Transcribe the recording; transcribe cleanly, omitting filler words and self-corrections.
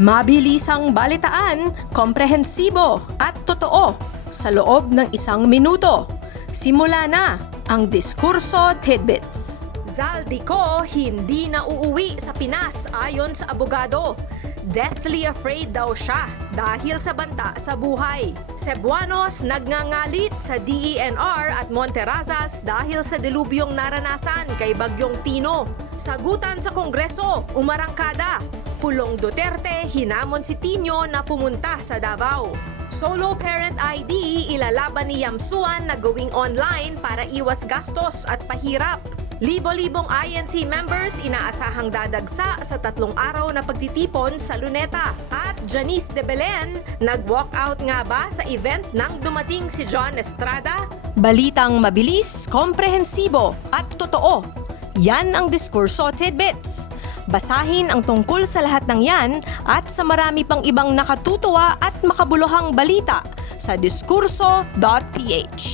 Mabilisang balitaan, komprehensibo at totoo sa loob ng 1 minuto. Simula na ang Diskurso Tidbits. Zaldico hindi na uuwi sa Pinas ayon sa abogado. Deathly afraid daw siya dahil sa banta sa buhay. Cebuanos nagngangalit sa DENR at Monterrazas dahil sa dilubyong naranasan kay Bagyong Tino. Sagutan sa Kongreso, umarangkada. Pulong Duterte hinamon si Tino na pumunta sa Davao. Solo Parent ID ilalaban ni Yamsuan na gawing online para iwas gastos at pahirap. Libo-libong INC members inaasahang dadagsa sa 3 araw na pagtitipon sa Luneta. At Janice de Belen, nag-walkout nga ba sa event nang dumating si John Estrada? Balitang mabilis, komprehensibo at totoo. Yan ang Diskurso Tidbits. Basahin ang tungkol sa lahat ng yan at sa marami pang ibang nakatutuwa at makabuluhang balita sa diskurso.ph.